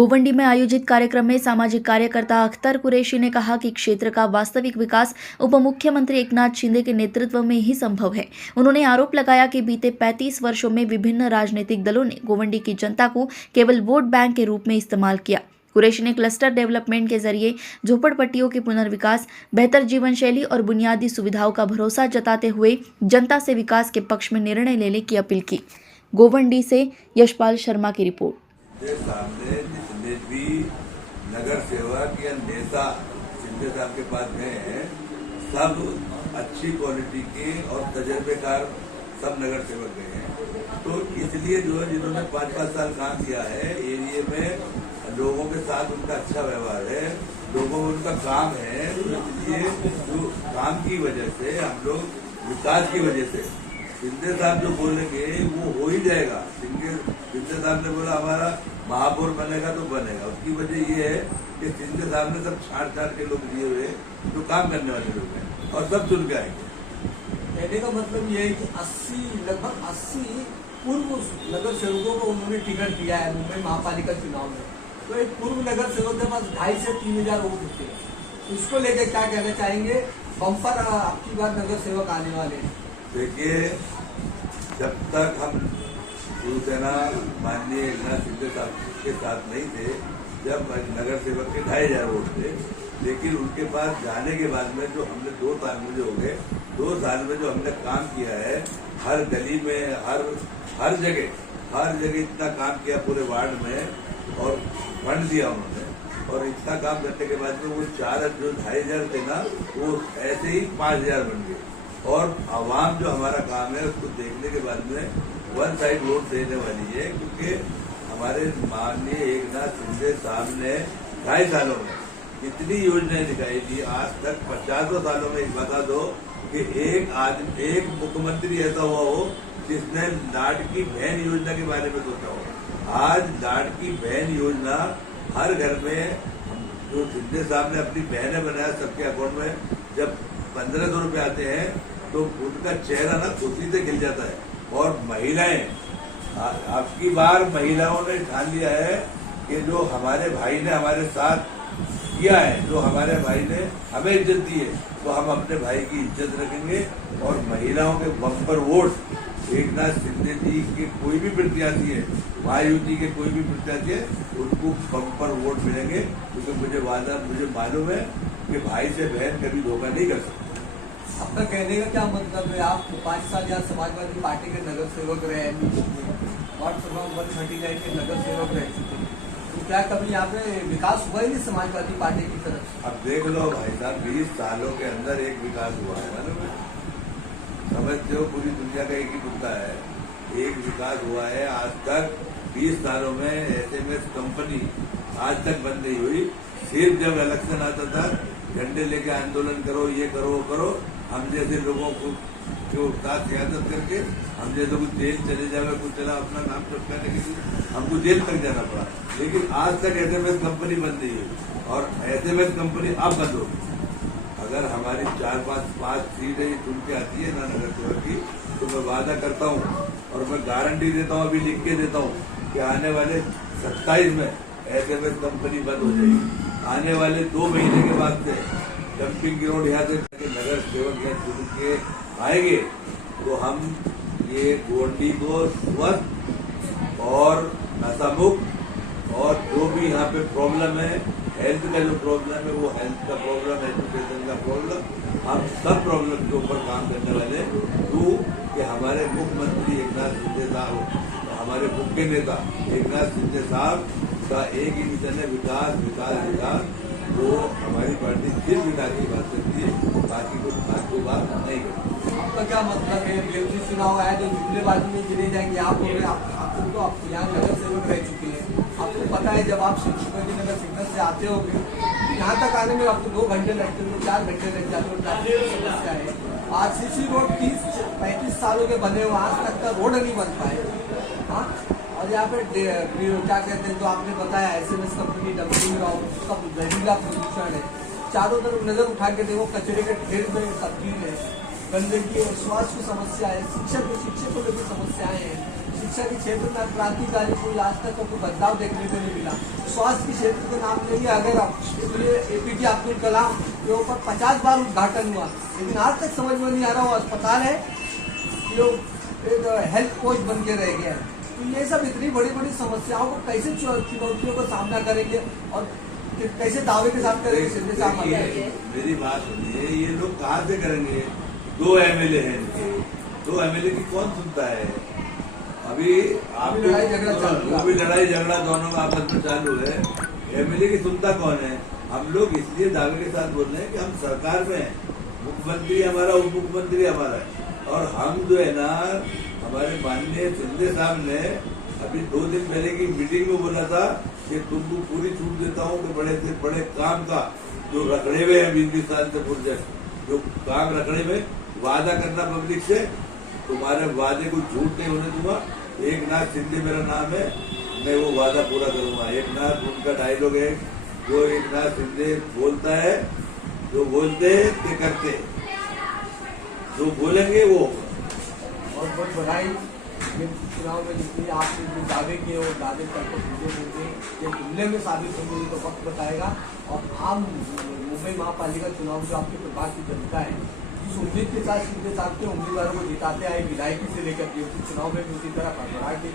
गोवंडी में आयोजित कार्यक्रम में सामाजिक कार्यकर्ता अख्तर कुरैशी ने कहा कि क्षेत्र का वास्तविक विकास उप मुख्यमंत्री एकनाथ शिंदे के नेतृत्व में ही संभव है। उन्होंने आरोप लगाया कि बीते 35 वर्षों में विभिन्न राजनीतिक दलों ने गोवंडी की जनता को केवल वोट बैंक के रूप में इस्तेमाल किया। कुरैशी ने क्लस्टर डेवलपमेंट के जरिए झोपड़पट्टियों के पुनर्विकास, बेहतर जीवन शैली और बुनियादी सुविधाओं का भरोसा जताते हुए जनता से विकास के पक्ष में निर्णय लेने की अपील की। गोवंडी से यशपाल शर्मा की रिपोर्ट। सामने जितने भी नगर सेवक या नेता शिंदे साहब के पास गए हैं, सब अच्छी क्वालिटी के और तजर्बेकार सब नगर सेवक गए हैं। तो इसलिए जो है जिन्होंने 5-5 साल काम किया है एरिया में, लोगों के साथ उनका अच्छा व्यवहार है, लोगों में उनका काम है, तो इसलिए जो काम की वजह से हम लोग विकास की वजह से शिंदे साहब जो बोलेंगे वो हो ही जाएगा। शिंदे साहब ने बोला हमारा महापौर बनेगा तो बनेगा। उसकी वजह ये है कि शिंदे साहब ने सब छाट के लोग दिए हुए जो काम करने वाले लोग हैं और सब चुन के आएंगे। कहने का मतलब ये है कि लगभग 80 पूर्व नगर सेवकों को उन्होंने टिकट दिया है मुंबई महापालिका चुनाव में। तो एक पूर्व नगर सेवक के पास 2,500 से 3,000 वोट होते हैं। उसको लेकर क्या कहना चाहेंगे? बम्पर आपकी बार नगर सेवक आने वाले हैं। देखिए, जब तक हम शिवसेना माननीय एकनाथ शिंदे साहब के साथ नहीं थे, जब नगर सेवक के 2,500 वोट थे, लेकिन उनके पास जाने के बाद में जो हमने 2 साल में जो हो गए, 2 साल में जो हमने काम किया है, हर गली में हर जगह इतना काम किया पूरे वार्ड में और फंड दिया उन्होंने। और इतना काम करने के बाद में वो 2,500 थे ना, वो ऐसे ही 5,000 बन गए। और आवाम जो हमारा काम है उसको देखने के बाद में वन साइड वोट देने वाली है, क्योंकि हमारे माननीय एकनाथ शिंदे साहब ने 2.5 सालों में इतनी योजनाएं निकाली थी। आज तक 50 सालों में बता दो कि एक मुख्यमंत्री ऐसा हुआ हो जिसने लाडकी बहन योजना के बारे में सोचा हो। आज लाडकी बहन योजना हर घर में, जो शिंदे साहब ने अपनी बहनें बनाया सबके अकाउंट में, जब 1,500 रुपए आते हैं तो उनका चेहरा ना खुशी से खिल जाता है। और महिलाएं, आपकी बार महिलाओं ने ठान लिया है कि जो हमारे भाई ने हमारे साथ किया है, जो हमारे भाई ने हमें इज्जत दी है, तो हम अपने भाई की इज्जत रखेंगे। और महिलाओं के बम्पर वोट एकनाथ शिंदे जी के कोई भी प्रत्याशी है, महायुति के कोई भी प्रत्याशी है, उनको बम्पर वोट मिलेंगे। क्योंकि मुझे मालूम है कि भाई से बहन कभी धोखा नहीं कर सकती। आपका कहने का क्या मतलब है? आप 5 साल यहाँ समाजवादी पार्टी के नगर सेवक रहे हैं, वार्ड सभा 139 के नगर सेवक रह चुके हैं, तो क्या कभी यहाँ पे विकास हुआ ही नहीं समाजवादी पार्टी की तरफ? अब देख लो भाई साहब, 20 सालों के अंदर एक विकास हुआ है। मालूम है? समझते हो, पूरी दुनिया का एक ही मुद्दा है, एक विकास हुआ है। आज तक 20 सालों में SMS कंपनी आज तक बंद नहीं हुई। सिर्फ जब इलेक्शन आता था, झंडे लेके आंदोलन करो, ये करो वो करो, हम जैसे लोगों को जो साथ सियासत करके हम जैसे कुछ जेल चले जाए, कुछ चला अपना नाम चमकाने के लिए हमको जेल तक जाना पड़ा। लेकिन आज तक SMS कंपनी बंद नहीं हुई और SMS कंपनी अब बंद होगी। अगर हमारी 4-5 सीटें चुन के आती है ना नगर सेवक की, तो मैं वादा करता हूँ और मैं गारंटी देता हूँ, अभी लिख के देता हूँ कि आने वाले 27 में SMS कंपनी बंद हो जाएगी। आने वाले 2 महीने के बाद से डंपिंग ग्राउंड यहाँ से नगर सेवक यहाँ चुन के आएंगे, तो हम ये गोवंडी को स्वस्थ और नशामुक्त, और जो भी यहाँ पे प्रॉब्लम है, हेल्थ का जो प्रॉब्लम है, वो हेल्थ का प्रॉब्लम, एजुकेशन का प्रॉब्लम, हम सब प्रॉब्लम के ऊपर काम करने वाले। तो कि हमारे मुख्यमंत्री एकनाथ शिंदे साहब, हमारे मुख्य नेता एकनाथ शिंदे साहब का एक ही मिशन है, विकास विकास विकास। वो हमारी पार्टी सिर्फ विकास की बात करती है, बाकी कुछ बात नहीं करती। आपका क्या मतलब है? विरोधी चुनाव आया तो जुमलेबाजी में गिने जाएंगे। आप यहाँ नगर सेवक रह चुके हैं, आपको पता है जब आप नगर सिग्नल से आते हो यहाँ तक आने में आपको 2 घंटे लगते हो, 4 घंटे लग जाते हो। ट्रैफिक समस्या है। RCC रोड 30-35 सालों के बने हुए, आज तक का रोड नहीं बन पाए। हाँ, और यहाँ पे क्या कहते हैं, तो आपने बताया SMS कंपनी, डंपिंग ग्राउंड, सब जहरीला प्रदूषण है। चारों तरफ नजर उठा के देखो, कचरे के ढेर में तब्दील है। गंदगी और स्वास्थ्य की समस्या है, शिक्षक को लेकर समस्याएं हैं। शिक्षा के क्षेत्र में क्रांतिकारी कोई आज तक कोई बदलाव देखने को नहीं मिला। स्वास्थ्य के क्षेत्र के नाम लेंगे अगर आप, इसलिए APJ अब्दुल कलाम के ऊपर 50 बार उद्घाटन हुआ, लेकिन आज तक समझ में नहीं आ रहा वो अस्पताल है जो एक हेल्थ पोस्ट बन के रह गया है। तो ये सब इतनी बड़ी बड़ी समस्याओं को कैसे चुनौतियों का सामना करेंगे और कैसे दावे के साथ करेंगे? सीधे सामने देखिए, मेरी बात सुनिए, ये लोग कहाँ से करेंगे? 2 MLA हैं इनके, 2 MLA की कौन सुनता है? अभी आपको लड़ाई झगड़ा चालू है। वो भी लड़ाई झगड़ा दोनों का आपस में चालू है। MLA की सुनता कौन है? हम लोग इसलिए दावे के साथ बोल रहे हैं कि हम सरकार में हैं, मुख्यमंत्री हमारा, उप मुख्यमंत्री हमारा है, और हम जो है ना, हमारे माननीय शिंदे साहब ने अभी 2 दिन पहले की मीटिंग में बोला था कि तुमको पूरी छूट देता हूँ कि बड़े से बड़े काम का जो रखड़े हुए हैं 20 साल से प्रोजेक्ट, जो काम रखड़े में वादा करना पब्लिक से, तुम्हारे वादे को झूठ नहीं होने दूंगा। एक नाथ शिंदे मेरा नाम है, मैं वो वादा पूरा करूंगा। एक नाथ उनका डायलॉग है, जो एक नाथ शिंदे बोलता है, जो बोलते हैं ते करते, जो बोलेंगे वो होगा। और बहुत बधाई, ये चुनाव में जितनी आपने जो दावे किए वो दावे कल को पूरे होंगे, ये जुमले में साबित होंगे तो वक्त बताएगा। और आम मुंबई महापालिका चुनाव जो आपके प्रभाग की जनता है, इस उम्मीद के साथ सीधे साथ के उम्मीदवारों को जिताते आए, विधायकी से लेकर चुनाव में भी उसी तरह भरभरा के